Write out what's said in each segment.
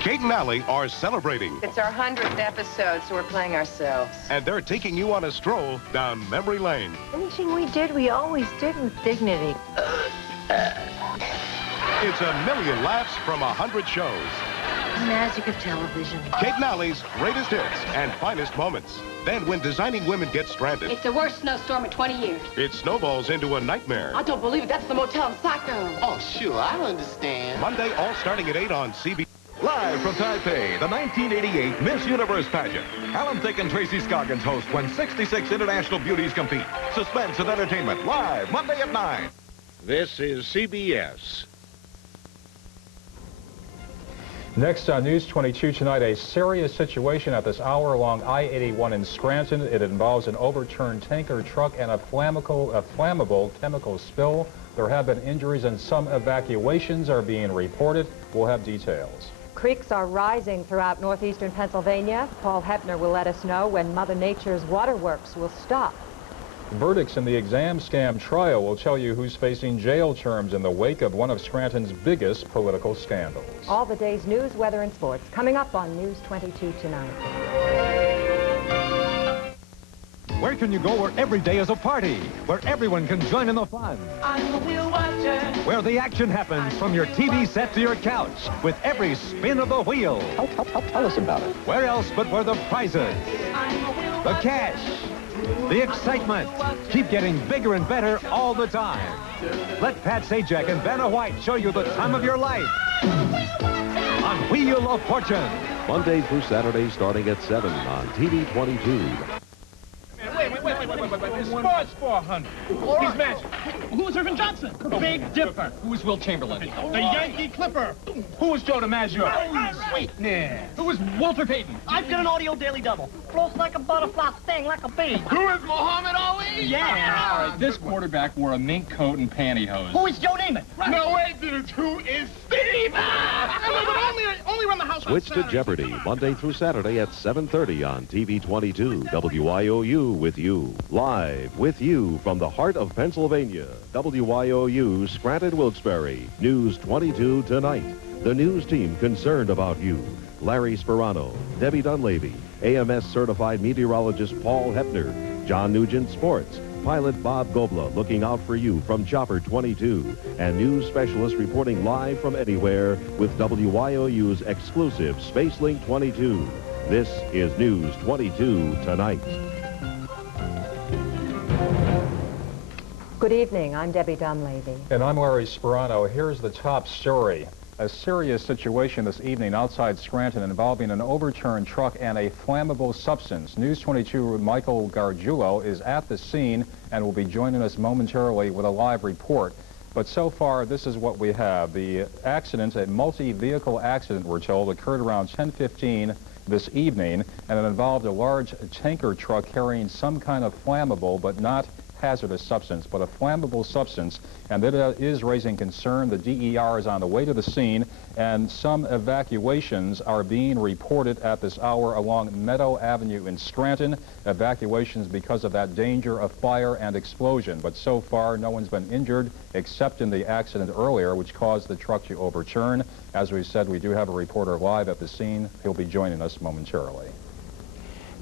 Kate and Allie are celebrating. It's our 100th episode, so we're playing ourselves. And they're taking you on a stroll down memory lane. Anything we did, we always did with dignity. It's a million laughs from 100 shows. The magic of television. Kate and Allie's greatest hits and finest moments. Then when designing women get stranded, It's the worst snowstorm in 20 years. it snowballs into a nightmare. I don't believe it. That's the motel in Stockholm. Oh, sure, I understand. Monday, all starting at 8 on CB. Live from Taipei, the 1988 Miss Universe pageant. Alan Thicke and Tracy Scoggins host when 66 international beauties compete. Suspense and entertainment, live Monday at 9. This is CBS. Next on News 22 tonight, a serious situation at this hour along I-81 in Scranton. It involves an overturned tanker truck and a flammable chemical spill. There have been injuries and some evacuations are being reported. We'll have details. Creeks are rising throughout northeastern Pennsylvania. Paul Hepner will let us know when Mother Nature's waterworks will stop. Verdicts in the exam scam trial will tell you who's facing jail terms in the wake of one of Scranton's biggest political scandals. All the day's news, weather, and sports coming up on News 22 tonight. Where can you go where every day is a party, where everyone can join in the fun? I'm a wheel watcher. Where the action happens from your TV set to your couch with every spin of the wheel. Tell us about it. Where else but where the prizes, the cash, the excitement keep getting bigger and better all the time. Let Pat Sajak and Vanna White show you the time of your life on Wheel of Fortune. Monday through Saturday starting at 7 on TV 22. Wait. Sports 400. He's magic. Who was Irvin Johnson? Big Dipper. Who was Will Chamberlain? The Yankee Clipper. Who was Joe DiMaggio? Sweetness. Who was Walter Payton? I've got an audio daily double. Floats like a butterfly, sting like a bee. Who is Muhammad Ali? Yeah. All right, this quarterback wore a mink coat and pantyhose. Who is Joe Namath? Right. No way, dudes. Who is Steve? Only run the house Switch to Jeopardy, Monday through Saturday at 7:30 on TV 22. WYOU with you. Live with you from the heart of Pennsylvania. WYOU, Scranton, Wilkes-Barre. News 22 tonight. The news team concerned about you. Larry Sparano, Debbie Dunleavy, AMS certified meteorologist Paul Hepner, John Nugent Sports, pilot Bob Gobla looking out for you from Chopper 22, and news specialist reporting live from anywhere with WYOU's exclusive Spacelink 22. This is News 22 tonight. Good evening. I'm Debbie Dunleavy. And I'm Larry Sparano. Here's the top story. A serious situation this evening outside Scranton involving an overturned truck and a flammable substance. News 22 Michael Gargiulo is at the scene and will be joining us momentarily with a live report. But so far, this is what we have. The accident, a multi-vehicle accident, we're told, occurred around 10:15 this evening, and it involved a large tanker truck carrying some kind of flammable but not hazardous substance, but a flammable substance, and that is raising concern. The DER is on the way to the scene, and some evacuations are being reported at this hour along Meadow Avenue in Scranton. Evacuations because of that danger of fire and explosion, but so far no one's been injured except in the accident earlier, which caused the truck to overturn. As we said, we do have a reporter live at the scene. He'll be joining us momentarily.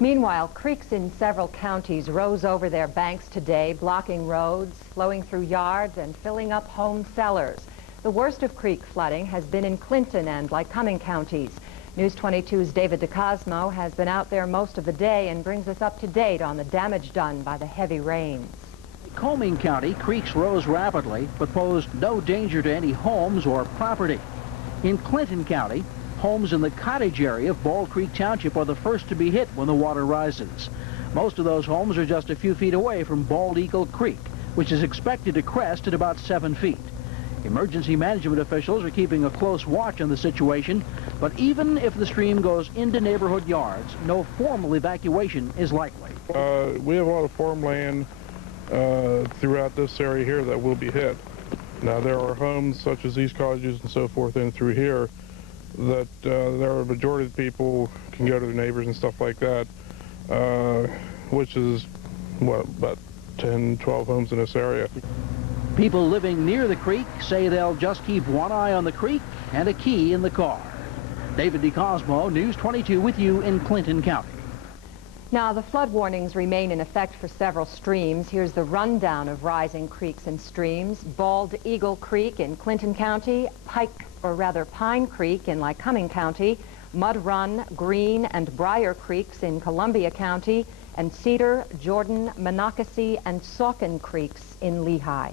Meanwhile, creeks in several counties rose over their banks today, blocking roads, flowing through yards, and filling up home cellars. The worst of creek flooding has been in Clinton and Lycoming counties. News 22's David DeCosmo has been out there most of the day and brings us up to date on the damage done by the heavy rains. In Lycoming County, creeks rose rapidly but posed no danger to any homes or property. In Clinton County, homes in the cottage area of Bald Creek Township are the first to be hit when the water rises. Most of those homes are just a few feet away from Bald Eagle Creek, which is expected to crest at about 7 feet. Emergency management officials are keeping a close watch on the situation, but even if the stream goes into neighborhood yards, no formal evacuation is likely. We have a lot of farmland throughout this area here that will be hit. Now, there are homes such as these cottages and so forth in through here that there are a majority of the people can go to their neighbors and stuff like that, which is, what, about 10, 12 homes in this area. People living near the creek say they'll just keep one eye on the creek and a key in the car. David DeCosmo, News 22 with you in Clinton County. Now, the flood warnings remain in effect for several streams. Here's the rundown of rising creeks and streams. Bald Eagle Creek in Clinton County, Pine Creek in Lycoming County, Mud Run, Green, and Briar Creeks in Columbia County, and Cedar, Jordan, Monocacy, and Saucon Creeks in Lehigh.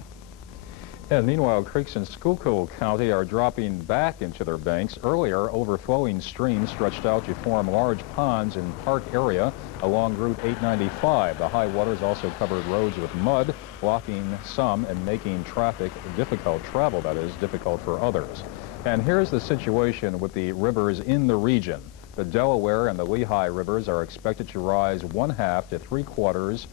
And meanwhile, creeks in Schuylkill County are dropping back into their banks. Earlier, overflowing streams stretched out to form large ponds in Park area along Route 895. The high waters also covered roads with mud, blocking some and making traffic difficult, travel that is, difficult for others. And here's the situation with the rivers in the region. The Delaware and the Lehigh rivers are expected to rise 1/2 to 3/4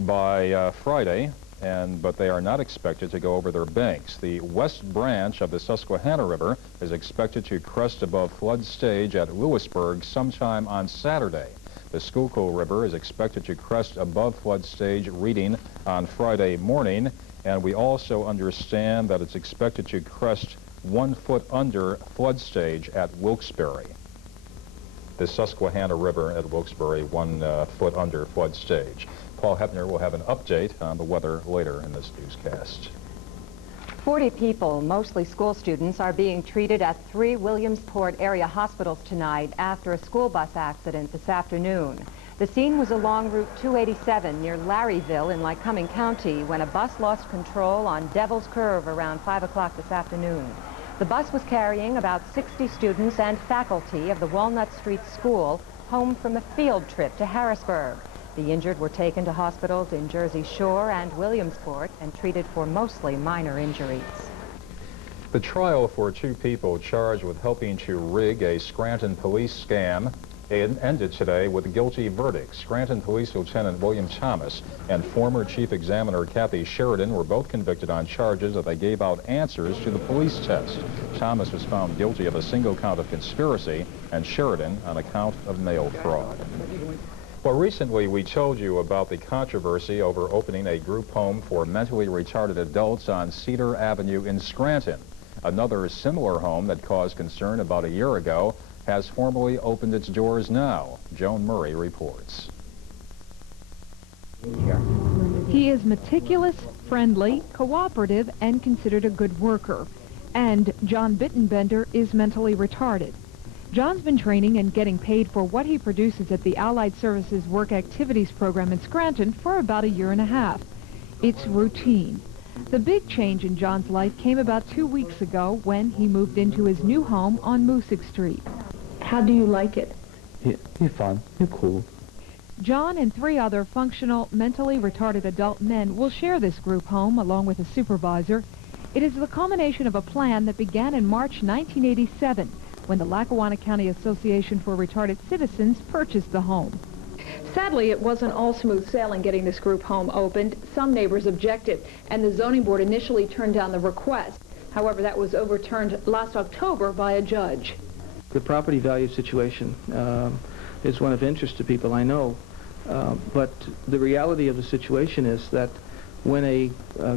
by Friday. But they are not expected to go over their banks. The west branch of the Susquehanna River is expected to crest above flood stage at Lewisburg sometime on Saturday. The Schuylkill River is expected to crest above flood stage reading on Friday morning, and we also understand that it's expected to crest 1 foot under flood stage at Wilkes-Barre. The Susquehanna River at Wilkes-Barre 1 foot under flood stage. Paul Hepner will have an update on the weather later in this newscast. 40 people, mostly school students, are being treated at 3 Williamsport area hospitals tonight after a school bus accident this afternoon. The scene was along Route 287 near Larryville in Lycoming County when a bus lost control on Devil's Curve around 5 o'clock this afternoon. The bus was carrying about 60 students and faculty of the Walnut Street School home from a field trip to Harrisburg. The injured were taken to hospitals in Jersey Shore and Williamsport and treated for mostly minor injuries. The trial for 2 people charged with helping to rig a Scranton police scam ended today with guilty verdicts. Scranton Police Lieutenant William Thomas and former Chief Examiner Kathy Sheridan were both convicted on charges that they gave out answers to the police test. Thomas was found guilty of a single count of conspiracy and Sheridan on a count of mail fraud. Well, recently we told you about the controversy over opening a group home for mentally retarded adults on Cedar Avenue in Scranton. Another similar home that caused concern about a year ago has formally opened its doors now. Joan Murray reports. He is meticulous, friendly, cooperative, and considered a good worker. And John Bittenbender is mentally retarded. John's been training and getting paid for what he produces at the Allied Services Work Activities Program in Scranton for about 1.5 years. It's routine. The big change in John's life came about 2 weeks ago when he moved into his new home on Moosic Street. How do you like it? You're fun. You're cool. John and 3 other functional, mentally retarded adult men will share this group home along with a supervisor. It is the culmination of a plan that began in March 1987 when the Lackawanna County Association for Retarded Citizens purchased the home. Sadly, it wasn't all smooth sailing getting this group home opened. Some neighbors objected, and the zoning board initially turned down the request. However, that was overturned last October by a judge. The property value situation is one of interest to people, I know. But the reality of the situation is that when a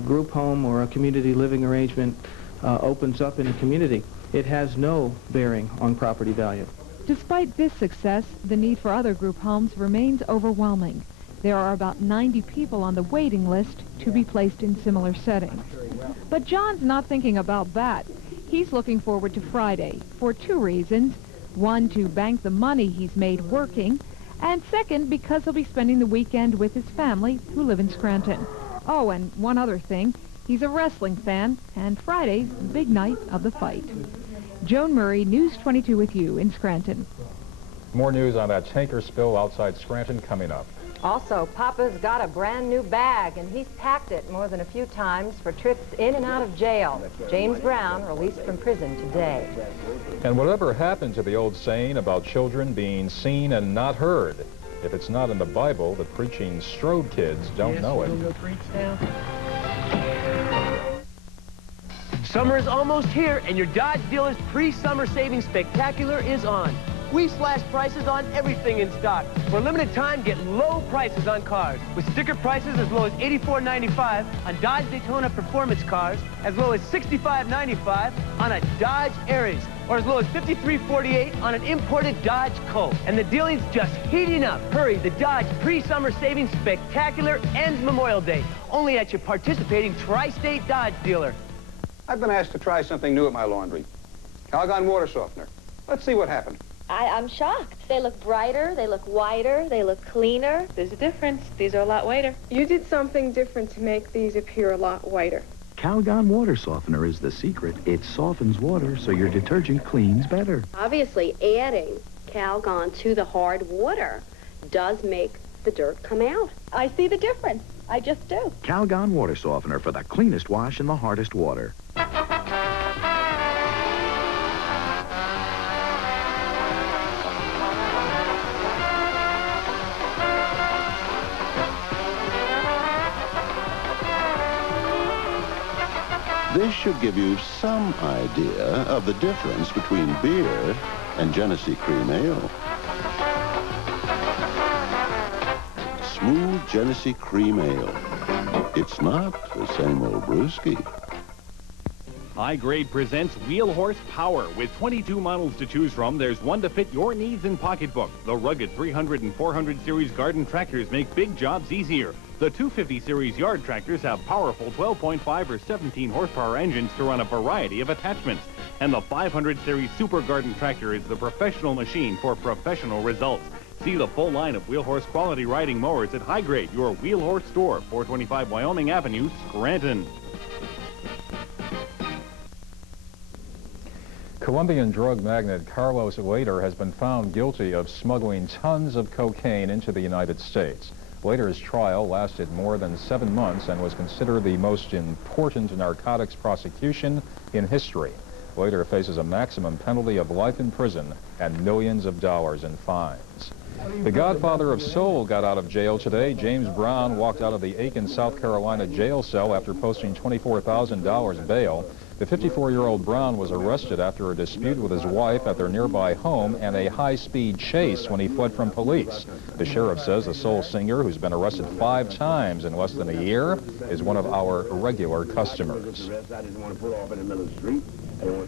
group home or a community living arrangement opens up in a community, it has no bearing on property value. Despite this success, the need for other group homes remains overwhelming. There are about 90 people on the waiting list to be placed in similar settings. But John's not thinking about that. He's looking forward to Friday for 2 reasons. One, to bank the money he's made working, and second, because he'll be spending the weekend with his family who live in Scranton. Oh, and one other thing. He's a wrestling fan, and Friday's the big night of the fight. Joan Murray, News 22 with you in Scranton. More news on that tanker spill outside Scranton coming up. Also, Papa's got a brand new bag, and he's packed it more than a few times for trips in and out of jail. James Brown released from prison today. And whatever happened to the old saying about children being seen and not heard? If it's not in the Bible, the preaching Strode kids don't know it. Summer is almost here, and your Dodge dealer's pre-summer savings spectacular is on. We slash prices on everything in stock. For a limited time, get low prices on cars. With sticker prices as low as $84.95 on Dodge Daytona Performance cars, as low as $65.95 on a Dodge Aries, or as low as $53.48 on an imported Dodge Colt. And the dealing's just heating up. Hurry, the Dodge Pre-Summer Savings Spectacular ends Memorial Day, only at your participating Tri-State Dodge dealer. I've been asked to try something new at my laundry. Calgon water softener. Let's see what happened. I'm shocked. They look brighter, they look whiter, they look cleaner. There's a difference. These are a lot whiter. You did something different to make these appear a lot whiter. Calgon water softener is the secret. It softens water so your detergent cleans better. Obviously, adding Calgon to the hard water does make the dirt come out. I see the difference. I just do. Calgon water softener for the cleanest wash in the hardest water. This should give you some idea of the difference between beer and Genesee Cream Ale. Smooth Genesee Cream Ale. It's not the same old brewski. High Grade presents Wheel Horse Power. With 22 models to choose from, there's one to fit your needs and pocketbook. The rugged 300 and 400 series garden tractors make big jobs easier. The 250 series yard tractors have powerful 12.5 or 17 horsepower engines to run a variety of attachments. And the 500 series super garden tractor is the professional machine for professional results. See the full line of Wheel Horse quality riding mowers at High Grade, your Wheel Horse store, 425 Wyoming Avenue, Scranton. Colombian drug magnate Carlos Lader has been found guilty of smuggling tons of cocaine into the United States. Lader's trial lasted more than 7 months and was considered the most important narcotics prosecution in history. Lader faces a maximum penalty of life in prison and millions of dollars in fines. The godfather of soul got out of jail today. James Brown walked out of the Aiken, South Carolina jail cell after posting $24,000 bail. The 54-year-old Brown was arrested after a dispute with his wife at their nearby home and a high-speed chase when he fled from police. The sheriff says the soul singer, who's been arrested 5 times in less than a year, is one of our regular customers.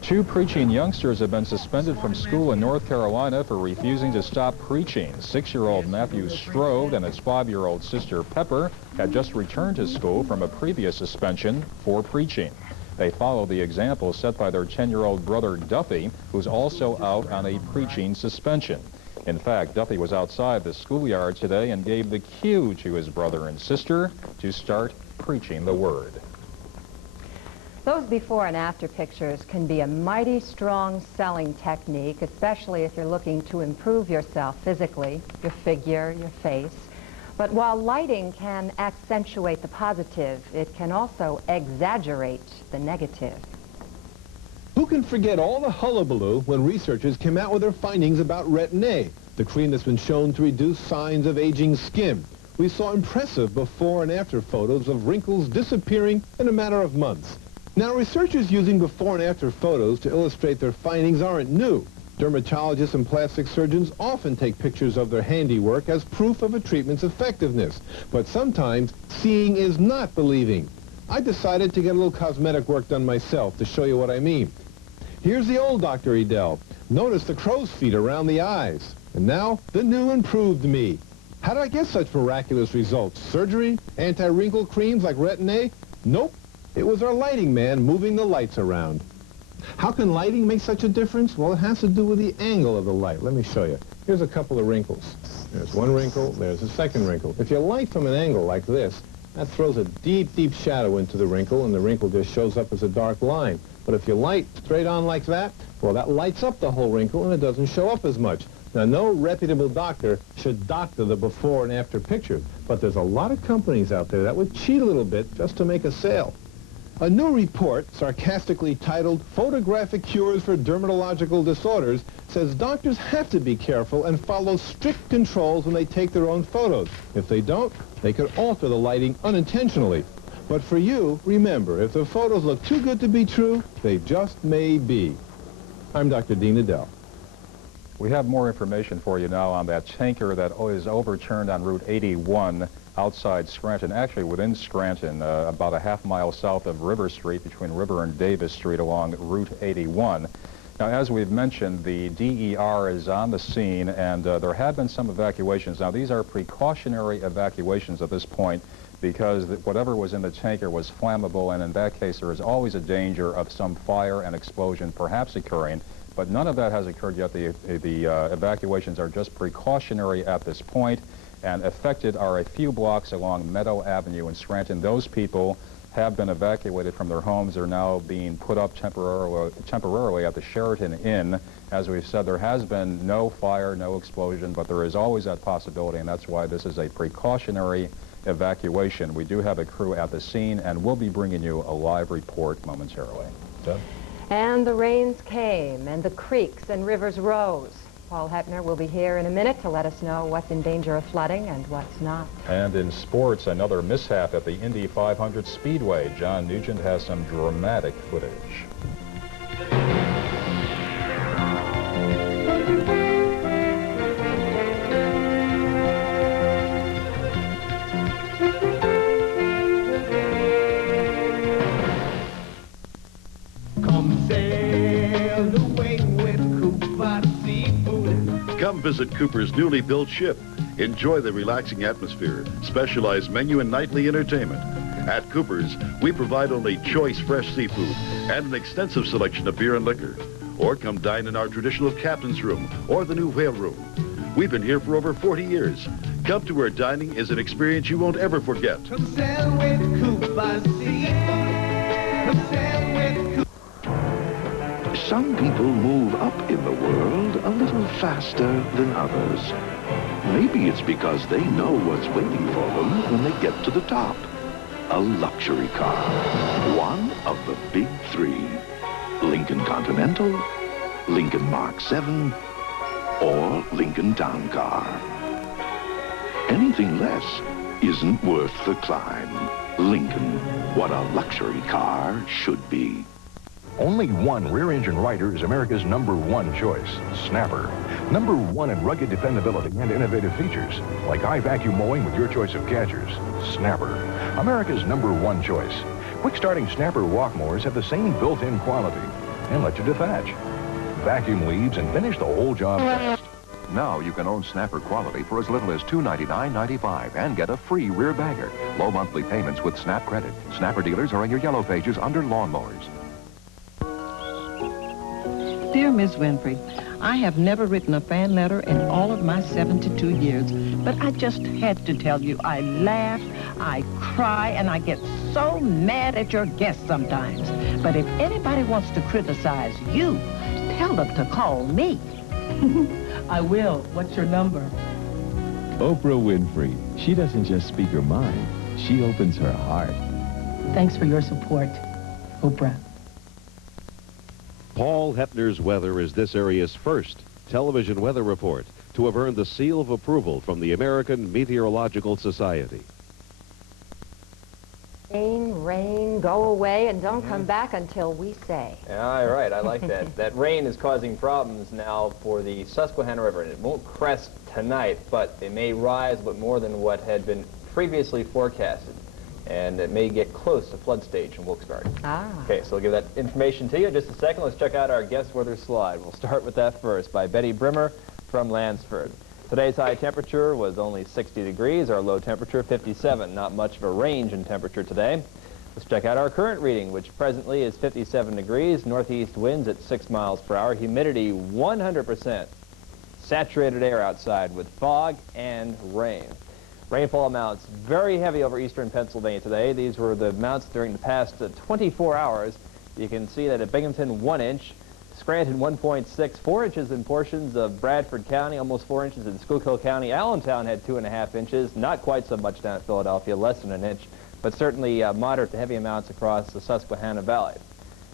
2 preaching youngsters have been suspended from school in North Carolina for refusing to stop preaching. 6-year-old Matthew Strode and his 5-year-old sister Pepper had just returned to school from a previous suspension for preaching. They follow the example set by their 10-year-old brother Duffy, who's also out on a preaching suspension. In fact, Duffy was outside the schoolyard today and gave the cue to his brother and sister to start preaching the word. Those before and after pictures can be a mighty strong selling technique, especially if you're looking to improve yourself physically, your figure, your face. But while lighting can accentuate the positive, it can also exaggerate the negative. Who can forget all the hullabaloo when researchers came out with their findings about Retin-A, the cream that's been shown to reduce signs of aging skin? We saw impressive before and after photos of wrinkles disappearing in a matter of months. Now, researchers using before and after photos to illustrate their findings aren't new. Dermatologists and plastic surgeons often take pictures of their handiwork as proof of a treatment's effectiveness. But sometimes, seeing is not believing. I decided to get a little cosmetic work done myself to show you what I mean. Here's the old Dr. Edel. Notice the crow's feet around the eyes. And now, the new improved me. How did I get such miraculous results? Surgery? Anti-wrinkle creams like Retin-A? Nope. It was our lighting man moving the lights around. How can lighting make such a difference? Well, it has to do with the angle of the light. Let me show you. Here's a couple of wrinkles. There's one wrinkle, there's a second wrinkle. If you light from an angle like this, that throws a deep, deep shadow into the wrinkle, and the wrinkle just shows up as a dark line. But if you light straight on like that, well, that lights up the whole wrinkle, and it doesn't show up as much. Now, no reputable doctor should doctor the before and after pictures, but there's a lot of companies out there that would cheat a little bit just to make a sale. A new report, sarcastically titled Photographic Cures for Dermatological Disorders, says doctors have to be careful and follow strict controls when they take their own photos. If they don't, they could alter the lighting unintentionally. But for you, remember, if the photos look too good to be true, they just may be. I'm Dr. Dean Edel. We have more information for you now on that tanker that is overturned on Route 81 outside Scranton, actually within Scranton, about a half-mile south of River Street, between River and Davis Street along Route 81. Now, as we've mentioned, the DER is on the scene, and there have been some evacuations. Now, these are precautionary evacuations at this point because whatever was in the tanker was flammable, and in that case, there is always a danger of some fire and explosion perhaps occurring. But none of that has occurred yet. The evacuations are just precautionary at this point, and affected are a few blocks along Meadow Avenue in Scranton. Those people have been evacuated from their homes. They're now being put up temporarily at the Sheraton Inn. As we've said, there has been no fire, no explosion, but there is always that possibility, and that's why this is a precautionary evacuation. We do have a crew at the scene, and we'll be bringing you a live report momentarily. Deb? And the rains came, and the creeks and rivers rose. Paul Hepner will be here in a minute to let us know what's in danger of flooding and what's not. And in sports, another mishap at the Indy 500 Speedway. John Nugent has some dramatic footage. Come visit Cooper's newly built ship. Enjoy the relaxing atmosphere, specialized menu, and nightly entertainment. At Cooper's, we provide only choice fresh seafood and an extensive selection of beer and liquor. Or come dine in our traditional captain's room or the new whale room. We've been here for over 40 years. Come to where dining is an experience you won't ever forget. Some people move up in the world a little faster than others. Maybe it's because they know what's waiting for them when they get to the top. A luxury car. One of the big three. Lincoln Continental, Lincoln Mark 7, or Lincoln Town Car. Anything less isn't worth the climb. Lincoln, what a luxury car should be. Only one rear-engine Ryder is America's #1 choice, Snapper. #1 in rugged dependability and innovative features, like high vacuum mowing with your choice of catchers. Snapper, America's #1 choice. Quick-starting Snapper walk mowers have the same built-in quality and let you detach. Vacuum leaves and finish the whole job fast. Now you can own Snapper quality for as little as $299.95 and get a free rear bagger. Low monthly payments with Snap Credit. Snapper dealers are in your yellow pages under lawnmowers. Dear Ms. Winfrey, I have never written a fan letter in all of my 72 years, but I just had to tell you I laugh, I cry, and I get so mad at your guests sometimes. But if anybody wants to criticize you, tell them to call me. I will. What's your number? Oprah Winfrey. She doesn't just speak her mind, she opens her heart. Thanks for your support, Oprah. Paul Hepner's weather is this area's first television weather report to have earned the seal of approval from the American Meteorological Society. Rain, rain, go away, and don't come back until we say. All right, I like that. That rain is causing problems now for the Susquehanna River, and it won't crest tonight, but it may rise but more than what had been previously forecasted. And it may get close to flood stage in Wilkes-Barre. Okay, so we'll give that information to you in just a second. Let's check out our guest weather slide. We'll start with that first by Betty Brimmer from Lansford. Today's high temperature was only 60 degrees, our low temperature 57. Not much of a range in temperature today. Let's check out our current reading, which presently is 57 degrees, northeast winds at 6 miles per hour, humidity 100%, saturated air outside with fog and rain. Rainfall amounts very heavy over eastern Pennsylvania today. These were the amounts during the past 24 hours. You can see that at Binghamton, 1 inch, Scranton, 1.6, 4 inches in portions of Bradford County, almost 4 inches in Schuylkill County. Allentown had 2.5 inches, not quite so much down at Philadelphia, less than 1 inch, but certainly moderate to heavy amounts across the Susquehanna Valley.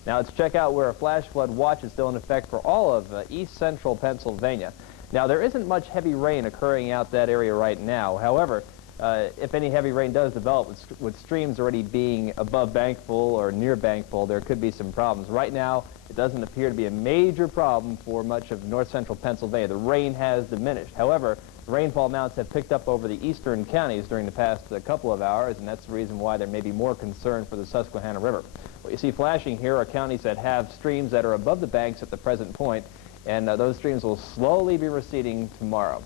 Now let's check out where a flash flood watch is still in effect for all of east central Pennsylvania. Now, there isn't much heavy rain occurring out that area right now. However, if any heavy rain does develop with streams already being above bankful or near bankful, there could be some problems. Right now, it doesn't appear to be a major problem for much of north-central Pennsylvania. The rain has diminished. However, the rainfall amounts have picked up over the eastern counties during the past couple of hours, and that's the reason why there may be more concern for the Susquehanna River. What you see flashing here are counties that have streams that are above the banks at the present point, and those streams will slowly be receding tomorrow.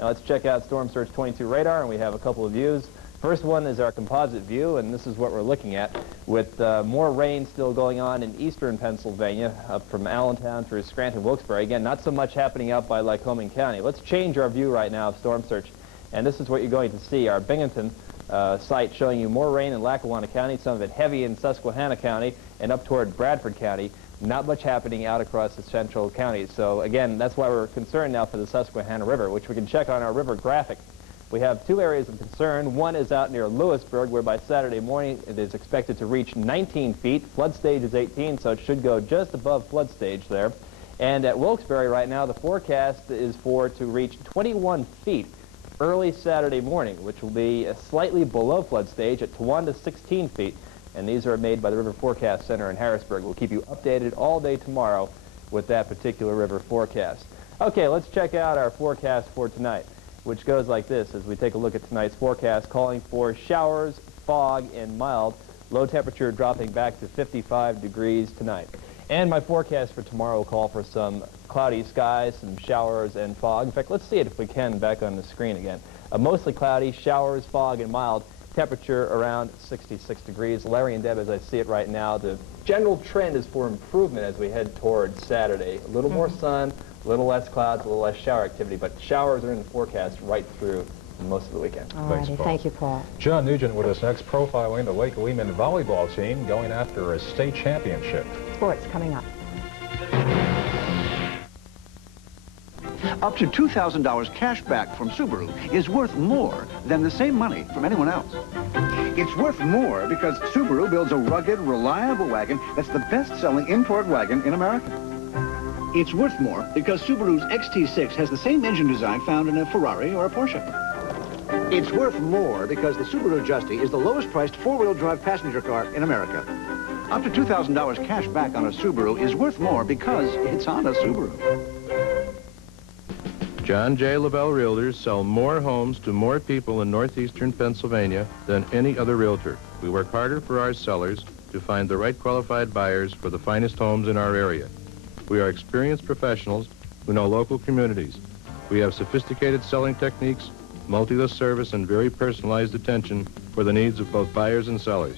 Now let's check out Storm Surge 22 radar, and we have a couple of views. First one is our composite view, and this is what we're looking at, with more rain still going on in eastern Pennsylvania, up from Allentown through Scranton, Wilkes-Barre. Again, not so much happening out by Lycoming County. Let's change our view right now of Storm Surge, and this is what you're going to see. Our Binghamton site showing you more rain in Lackawanna County, some of it heavy in Susquehanna County, and up toward Bradford County. Not much happening out across the central counties. So again, that's why we're concerned now for the Susquehanna River, which we can check on our river graphic. We have two areas of concern. One is out near Lewisburg, where by Saturday morning it is expected to reach 19 feet. Flood stage is 18, so it should go just above flood stage there. And at Wilkes-Barre right now, the forecast is for it to reach 21 feet early Saturday morning, which will be slightly below flood stage at 1 to 16 feet. And these are made by the River Forecast Center in Harrisburg. We'll keep you updated all day tomorrow with that particular river forecast. Okay, let's check out our forecast for tonight, which goes like this as we take a look at tonight's forecast, calling for showers, fog, and mild. Low temperature dropping back to 55 degrees tonight. And my forecast for tomorrow will call for some cloudy skies, some showers, and fog. In fact, let's see it if we can back on the screen again. Mostly cloudy, showers, fog, and mild. Temperature around 66 degrees. Larry and Deb, as I see it right now, the general trend is for improvement as we head toward Saturday. A little more sun, a little less clouds, a little less shower activity, but showers are in the forecast right through most of the weekend. All righty, thank you, Paul. John Nugent with us next, profiling the Lake Women volleyball team going after a state championship. Sports coming up. Up to $2,000 cash back from Subaru is worth more than the same money from anyone else. It's worth more because Subaru builds a rugged, reliable wagon that's the best-selling import wagon in America. It's worth more because Subaru's XT6 has the same engine design found in a Ferrari or a Porsche. It's worth more because the Subaru Justy is the lowest-priced four-wheel drive passenger car in America. Up to $2,000 cash back on a Subaru is worth more because it's on a Subaru. John J. Lavelle Realtors sell more homes to more people in northeastern Pennsylvania than any other realtor. We work harder for our sellers to find the right qualified buyers for the finest homes in our area. We are experienced professionals who know local communities. We have sophisticated selling techniques, multi-list service, and very personalized attention for the needs of both buyers and sellers.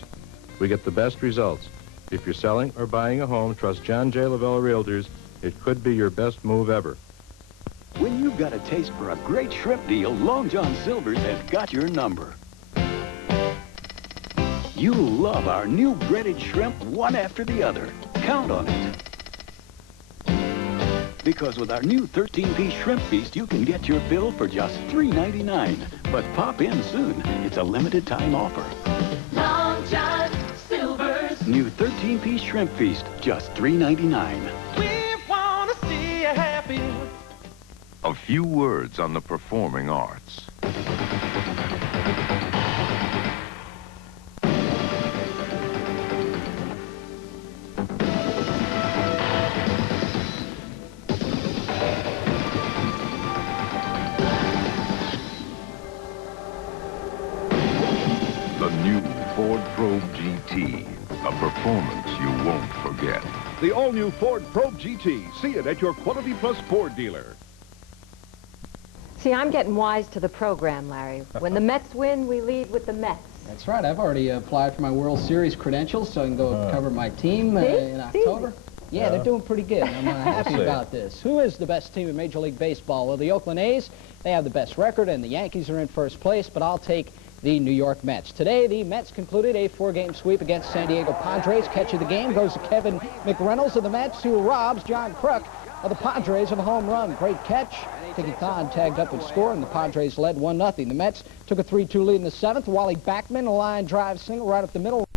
We get the best results. If you're selling or buying a home, trust John J. Lavelle Realtors. It could be your best move ever. When you've got a taste for a great shrimp deal, Long John Silver's has got your number. You'll love our new breaded shrimp one after the other. Count on it. Because with our new 13-piece shrimp feast, you can get your fill for just $3.99. But pop in soon. It's a limited time offer. Long John Silver's New 13-piece shrimp feast, just $3.99. We want to see you happy. A few words on the performing arts. The new Ford Probe GT, a performance you won't forget. The all-new Ford Probe GT. See it at your Quality Plus Ford dealer. See, I'm getting wise to the program, Larry. When the Mets win, we lead with the Mets. That's right. I've already applied for my World Series credentials so I can go cover my team in October. Yeah, they're doing pretty good. I'm happy about this. Who is the best team in Major League Baseball? Well, the Oakland A's, they have the best record, and the Yankees are in first place, but I'll take the New York Mets. Today, the Mets concluded a 4-game sweep against San Diego Padres. Catch of the game goes to Kevin McReynolds of the Mets, who robs John Kruk of the Padres of a home run. Great catch. Tiki Khan tagged up and scored, and the Padres led 1-0. The Mets took a 3-2 lead in the 7th. Wally Backman, a line drive single right up the middle.